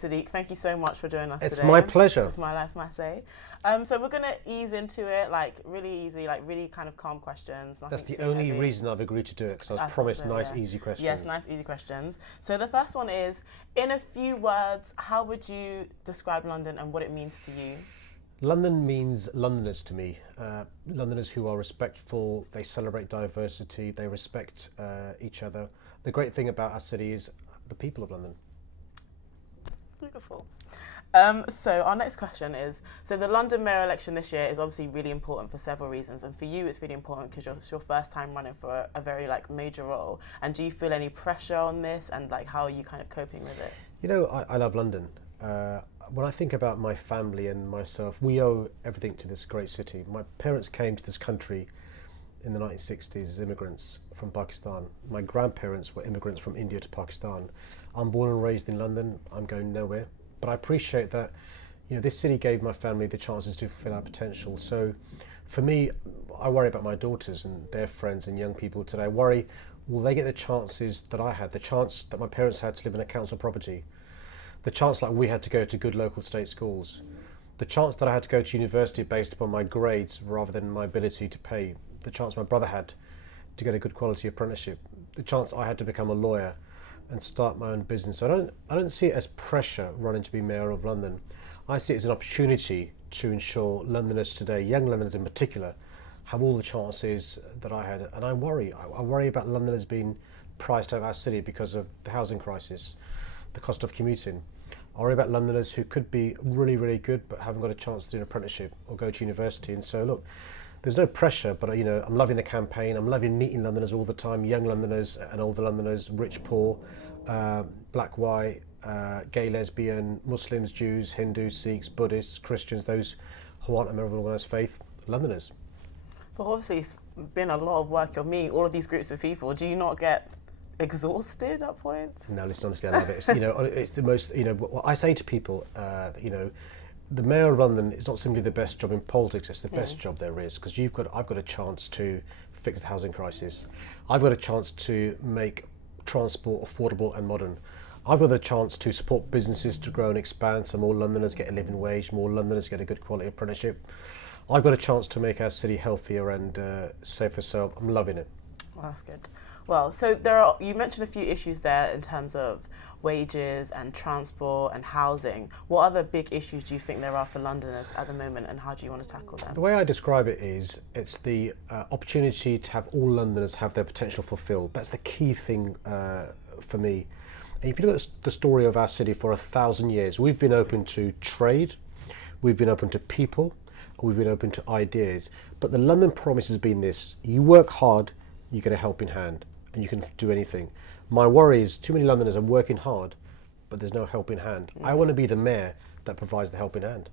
Sadiq, thank you so much for joining us today. It's my pleasure. With My Life, My Say. So we're going to ease into it, like really easy, like really kind of calm questions. That's the only reason I've agreed to do it, because I was promised nice, easy questions. Yes, nice, easy questions. So the first one is, in a few words, how would you describe London and what it means to you? London means Londoners to me. Londoners who are respectful, they celebrate diversity, they respect each other. The great thing about our city is the people of London. Beautiful. So our next question is, so the London mayor election this year is obviously really important for several reasons, and for you it's really important because it's your first time running for a very like major role. And do you feel any pressure on this, and like how are you kind of coping with it? You know, I love London. When I think about my family and myself, we owe everything to this great city. My parents came to this country in the 1960s as immigrants from Pakistan. My grandparents were immigrants from India to Pakistan. I'm born and raised in London. I'm going nowhere. But I appreciate that, you know, this city gave my family the chances to fulfill our potential. So for me, I worry about my daughters and their friends and young people today. I worry, will they get the chances that I had, the chance that my parents had to live in a council property, the chance like we had to go to good local state schools, the chance that I had to go to university based upon my grades rather than my ability to pay, the chance my brother had to get a good quality apprenticeship, the chance I had to become a lawyer and start my own business. So I don't see it as pressure running to be mayor of London. I see it as an opportunity to ensure Londoners today, young Londoners in particular, have all the chances that I had. And I worry about Londoners being priced out of our city because of the housing crisis, the cost of commuting. I worry about Londoners who could be really, really good but haven't got a chance to do an apprenticeship or go to university. And so look, there's no pressure, but you know, I'm loving the campaign. I'm loving meeting Londoners all the time, young Londoners and older Londoners, rich, poor, black, white, gay, lesbian, Muslims, Jews, Hindus, Sikhs, Buddhists, Christians, those who aren't a member of an organised faith, Londoners. But obviously it's been a lot of work. You're meeting all of these groups of people. Do you not get exhausted at points? No, listen, honestly, I love it. It's, you know, it's the most, you know, what I say to people, you know, the mayor of London is not simply the best job in politics, it's the best job there is, because I've got a chance to fix the housing crisis. I've got a chance to make transport affordable and modern. I've got a chance to support businesses to grow and expand so more Londoners get a living wage, more Londoners get a good quality apprenticeship. I've got a chance to make our city healthier and safer, so I'm loving it. Well, that's good. Well, so you mentioned a few issues there in terms of wages and transport and housing. What other big issues do you think there are for Londoners at the moment, and how do you want to tackle them? The way I describe it is, it's the opportunity to have all Londoners have their potential fulfilled. That's the key thing for me. And if you look at the story of our city for 1,000 years, we've been open to trade, we've been open to people, we've been open to ideas. But the London promise has been this: you work hard, you get a helping hand, and you can do anything. My worry is too many Londoners are working hard, but there's no helping hand. I want to be the mayor that provides the helping hand.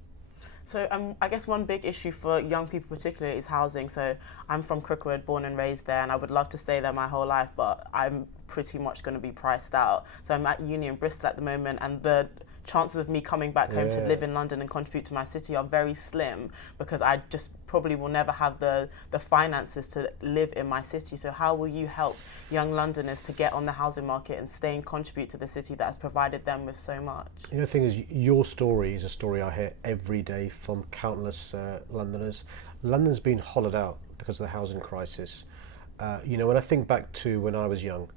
So I guess one big issue for young people particularly is housing. So I'm from Crookwood, born and raised there, and I would love to stay there my whole life, but I'm pretty much going to be priced out. So I'm at uni in Bristol at the moment, and the chances of me coming back home to live in London and contribute to my city are very slim, because I just probably will never have the finances to live in my city. So how will you help young Londoners to get on the housing market and stay and contribute to the city that has provided them with so much? You know, the thing is, your story is a story I hear every day from countless Londoners. London's been hollowed out because of the housing crisis. You know, when I think back to when I was young,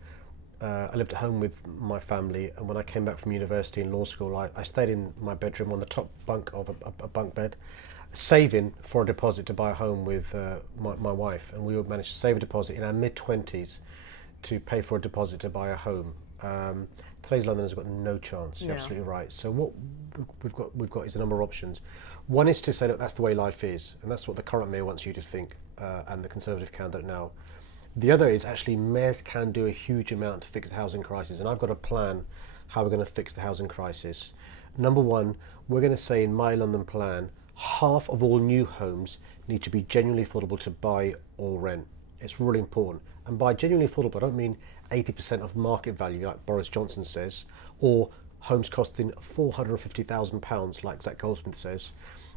I lived at home with my family, and when I came back from university and law school, I stayed in my bedroom on the top bunk of a bunk bed, saving for a deposit to buy a home with my wife, and we would manage to save a deposit in our mid-20s to pay for a deposit to buy a home. Today's Londoners have got no chance. You're absolutely right. So what we've got is a number of options. One is to say, look, that's the way life is, and that's what the current mayor wants you to think, and the Conservative candidate now. The other is actually mayors can do a huge amount to fix the housing crisis, and I've got a plan how we're going to fix the housing crisis. Number one, we're going to say in my London plan, half of all new homes need to be genuinely affordable to buy or rent. It's really important. And by genuinely affordable, I don't mean 80% of market value like Boris Johnson says, or homes costing £450,000 like Zach Goldsmith says.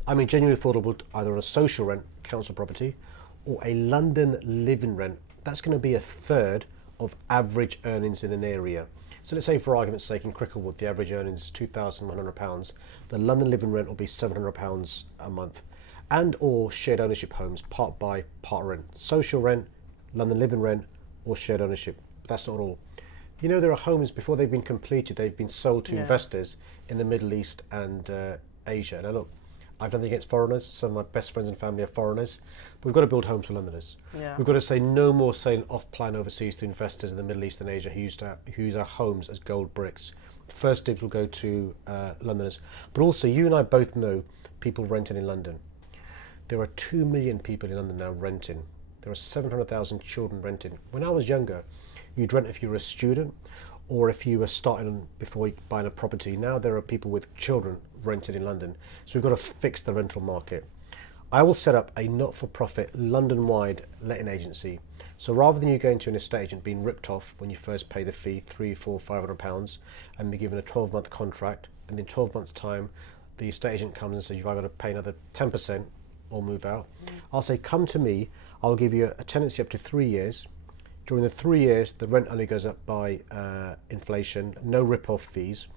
I mean genuinely affordable either on a social rent, council property, or a London living rent. That's going to be a third of average earnings in an area. So let's say, for argument's sake, in Cricklewood, the average earnings is £2,100. The London living rent will be £700 a month, and or shared ownership homes, part buy, part rent, social rent, London living rent, or shared ownership. But that's not all. You know, there are homes before they've been completed, they've been sold to investors in the Middle East and Asia. Now look, I've nothing against foreigners. Some of my best friends and family are foreigners, but we've got to build homes for Londoners. Yeah. We've got to say no more selling off-plan overseas to investors in the Middle East and Asia who use our homes as gold bricks. First dibs will go to Londoners. But also, you and I both know people renting in London. There are 2 million people in London now renting. There are 700,000 children renting. When I was younger, you'd rent if you were a student or if you were starting before buying a property. Now there are people with children rented in London. So we've got to fix the rental market. I will set up a not-for-profit London-wide letting agency. So rather than you going to an estate agent being ripped off when you first pay the fee, £300, £400, £500, and be given a 12-month contract, and in 12 months' time, the estate agent comes and says you've either got to pay another 10% or move out. I'll say, come to me, I'll give you a tenancy up to 3 years. During the 3 years, the rent only goes up by inflation, no rip-off fees.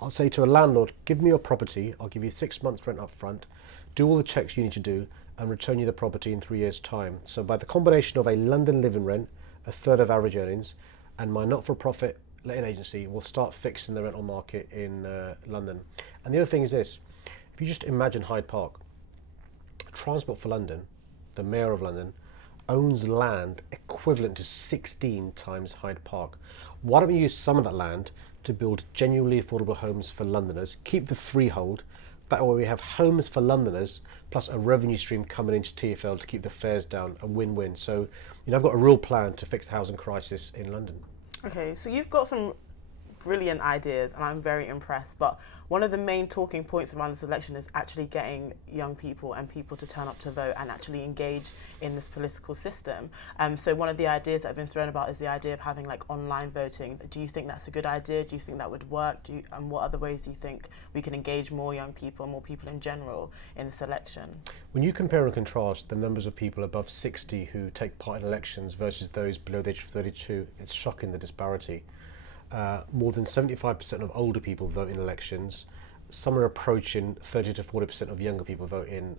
I'll say to a landlord, give me your property, I'll give you 6 months rent up front, do all the checks you need to do, and return you the property in 3 years' time. So by the combination of a London living rent, a third of average earnings, and my not-for-profit letting agency will start fixing the rental market in London. And the other thing is this, if you just imagine Hyde Park, Transport for London, the Mayor of London, owns land equivalent to 16 times Hyde Park. Why don't we use some of that land to build genuinely affordable homes for Londoners, keep the freehold, that way we have homes for Londoners plus a revenue stream coming into TfL to keep the fares down, a win-win. So, I've got a real plan to fix the housing crisis in London. Okay, so you've got some brilliant ideas and I'm very impressed, but one of the main talking points around this election is actually getting young people and people to turn up to vote and actually engage in this political system. So one of the ideas that have been thrown about is the idea of having like online voting. Do you think that's a good idea? Do you think that would work? And what other ways do you think we can engage more young people, more people in general in this election? When you compare and contrast the numbers of people above 60 who take part in elections versus those below the age of 32, it's shocking, the disparity. More than 75% of older people vote in elections. Some are approaching 30 to 40% of younger people vote in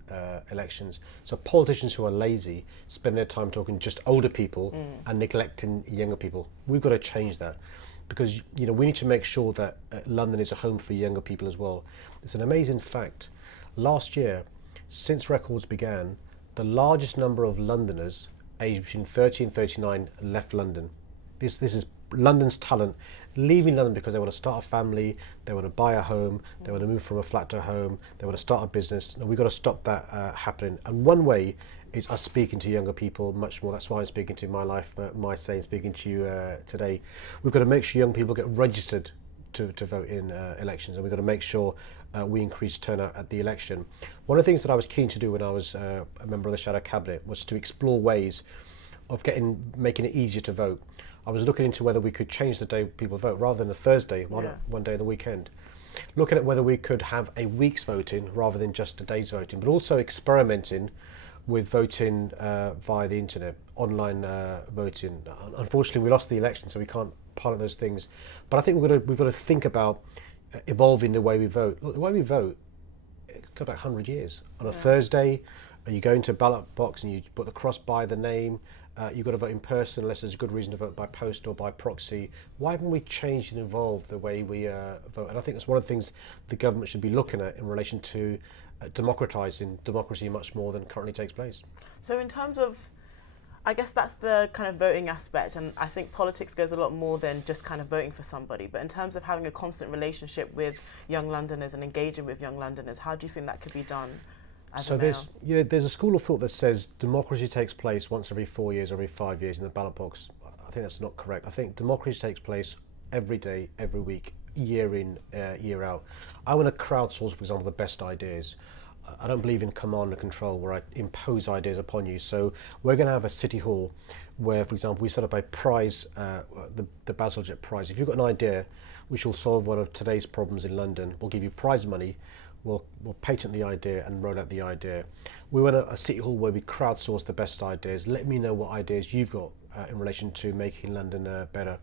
elections. So politicians who are lazy spend their time talking just older people and neglecting younger people. We've got to change that because we need to make sure that London is a home for younger people as well. It's an amazing fact. Last year, since records began, the largest number of Londoners aged between 30 and 39 left London. This is London's talent leaving London because they want to start a family, they want to buy a home, they want to move from a flat to a home, they want to start a business, and we've got to stop that happening. And one way is us speaking to younger people much more. That's why I'm speaking to MYLIFEMYSAY, speaking to you today. We've got to make sure young people get registered to vote in elections, and we've got to make sure we increase turnout at the election. One of the things that I was keen to do when I was a member of the Shadow Cabinet was to explore ways of making it easier to vote. I was looking into whether we could change the day people vote rather than a Thursday, one day of the weekend. Looking at whether we could have a week's voting rather than just a day's voting, but also experimenting with voting via the internet, online voting. Unfortunately, we lost the election, so we can't pilot those things. But I think we've got to think about evolving the way we vote. Look, the way we vote, it goes back 100 years. On a Thursday, you go into a ballot box and you put the cross by the name. You've got to vote in person unless there's a good reason to vote by post or by proxy. Why haven't we changed and evolved the way we vote? And I think that's one of the things the government should be looking at in relation to democratising democracy much more than currently takes place. So in terms of, I guess that's the kind of voting aspect, and I think politics goes a lot more than just kind of voting for somebody, but in terms of having a constant relationship with young Londoners and engaging with young Londoners, how do you think that could be done? So there's a school of thought that says democracy takes place once every 4 years, every 5 years in the ballot box. I think that's not correct. I think democracy takes place every day, every week, year in, year out. I want to crowdsource, for example, the best ideas. I don't believe in command and control where I impose ideas upon you. So we're going to have a city hall where, for example, we set up a prize, the Bazalgette Prize. If you've got an idea which will solve one of today's problems in London, we'll give you prize money. We'll patent the idea and roll out the idea. We want a city hall where we crowdsource the best ideas. Let me know what ideas you've got in relation to making London better.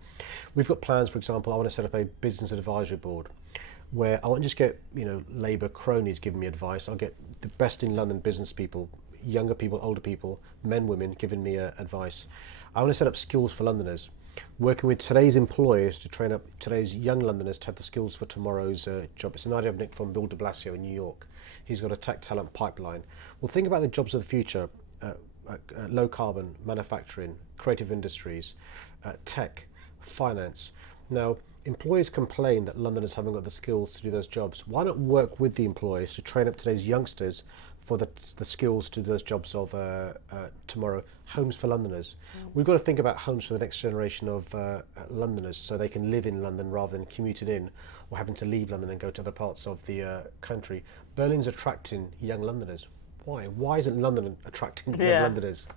We've got plans, for example, I want to set up a business advisory board where I won't just get Labour cronies giving me advice. I'll get the best in London business people, younger people, older people, men, women, giving me advice. I want to set up schools for Londoners, working with today's employers to train up today's young Londoners to have the skills for tomorrow's job. It's an idea of Nick from Bill de Blasio in New York. He's got a tech talent pipeline. Well, think about the jobs of the future, low carbon, manufacturing, creative industries, tech, finance. Now, employers complain that Londoners haven't got the skills to do those jobs. Why not work with the employers to train up today's youngsters for the skills to do those jobs of tomorrow? Homes for Londoners. We've got to think about homes for the next generation of Londoners so they can live in London rather than commuting in or having to leave London and go to other parts of the country. Berlin's attracting young Londoners. Why? Why isn't London attracting young Londoners?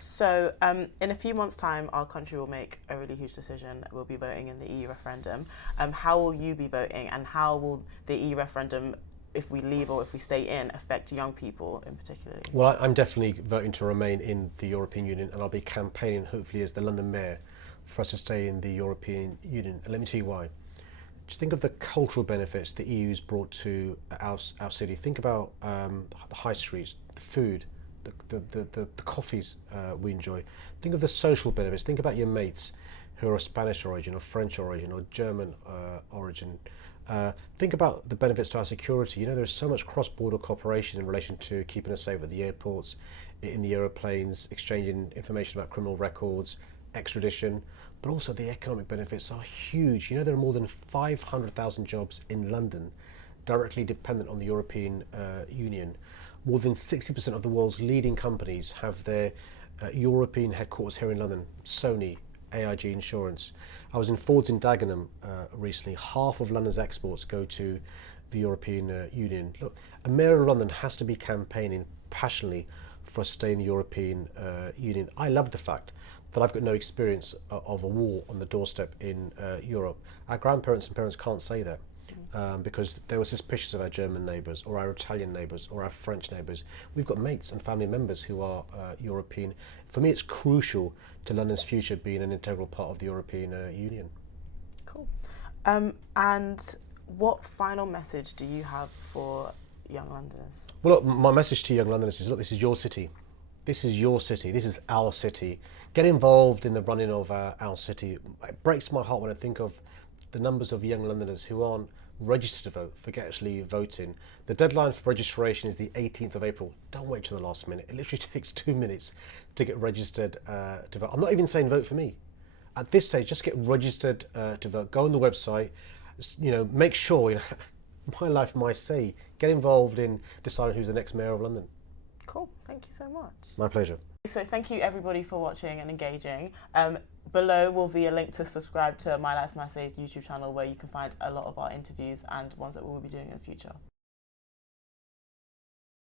So in a few months' time, our country will make a really huge decision. We'll be voting in the EU referendum. How will you be voting, and how will the EU referendum, if we leave or if we stay in, affect young people in particular? Well, I'm definitely voting to remain in the European Union, and I'll be campaigning, hopefully as the London Mayor, for us to stay in the European Union. And let me tell you why. Just think of the cultural benefits the EU's brought to our city. Think about the high streets, the food, the coffees we enjoy. Think of the social benefits. Think about your mates who are of Spanish origin or French origin or German origin. Think about the benefits to our security. There's so much cross-border cooperation in relation to keeping us safe at the airports, in the aeroplanes, exchanging information about criminal records, extradition, but also the economic benefits are huge. There are more than 500,000 jobs in London directly dependent on the European Union. More than 60% of the world's leading companies have their European headquarters here in London. Sony, AIG Insurance. I was in Ford's in Dagenham recently. Half of London's exports go to the European Union. Look, a mayor of London has to be campaigning passionately for us to stay in the European Union. I love the fact that I've got no experience of a war on the doorstep in Europe. Our grandparents and parents can't say that. Because they were suspicious of our German neighbours or our Italian neighbours or our French neighbours. We've got mates and family members who are European. For me, it's crucial to London's future being an integral part of the European Union. Cool. And what final message do you have for young Londoners? Well, look, my message to young Londoners is, look, this is your city. This is your city. This is our city. Get involved in the running of our city. It breaks my heart when I think of the numbers of young Londoners who aren't register to vote, forget actually voting. The deadline for registration is the 18th of April. Don't wait till the last minute. It literally takes 2 minutes to get registered to vote. I'm not even saying vote for me. At this stage, just get registered to vote. Go on the website, make sure, My Life, My Say. Get involved in deciding who's the next mayor of London. Cool, thank you so much. My pleasure. So thank you everybody for watching and engaging. Below will be a link to subscribe to My Life, My Say YouTube channel where you can find a lot of our interviews and ones that we will be doing in the future.